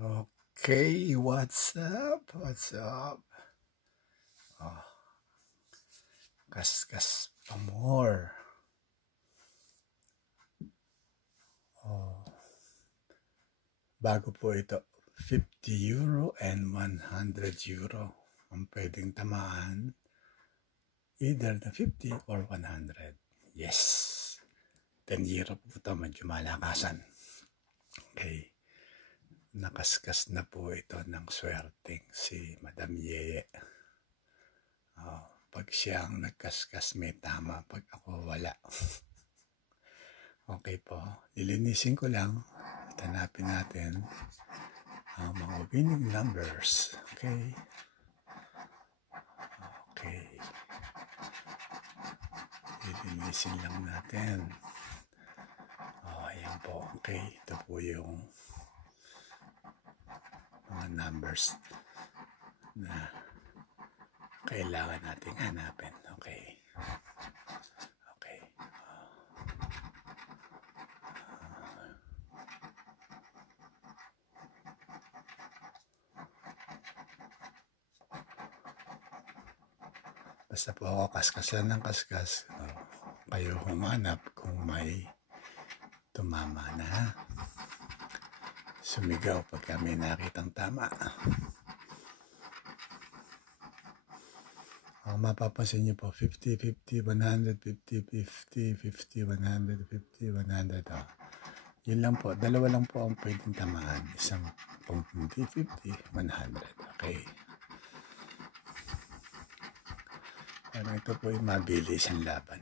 Okay, what's up? What's up? Oh, kaskas pa more. Oh, bago po ito. 50 euro and 100 euro ang pwedeng tamaan. Either the 50 or 100. Yes. 10 euro po ito. Medyo malakasan. Okay. Nakaskas na po ito ng swerteng si Madam Yeye. Pag siya ang nagkaskas may tama, pag ako wala. Okay po, lilinisin ko lang at hanapin natin ang mga winning numbers. Okay. Okay. Lilinisin lang natin. Ayan po. Okay, ito po yung mga numbers na kailangan nating hanapin. Okay. Okay. Basta po ako kaskas lang ng kaskas. Kayo humanap kung may tumama na. Sumigaw pag kami nakitang tama. Ang mapapansin niyo po, 50, 50, 100, 50, 50, 50, 100, 50, 100. Yun lang po. Dalawa lang po ang pwedeng tamaan. Isang 50, 50, 100. Okay. Parang ito po yung mabilis ang laban.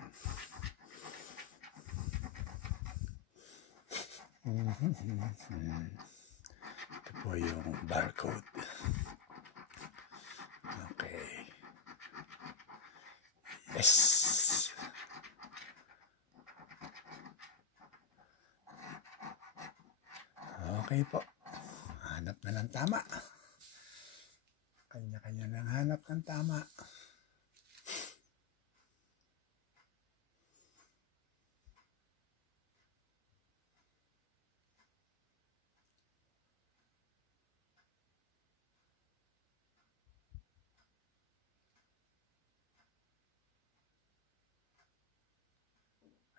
Ito po yung barcode. Okay. Yes. Okay po. Hanap na ng tama. Kanya-kanya nang hanap ng tama.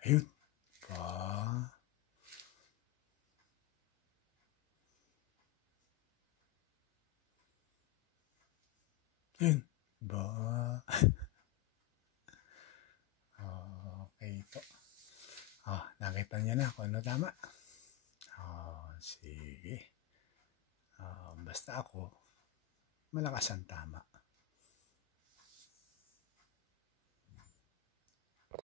Ayun. Yun. Okay po. Nakita niya na kung ano tama. Sige. Basta ako, malakas ang tama.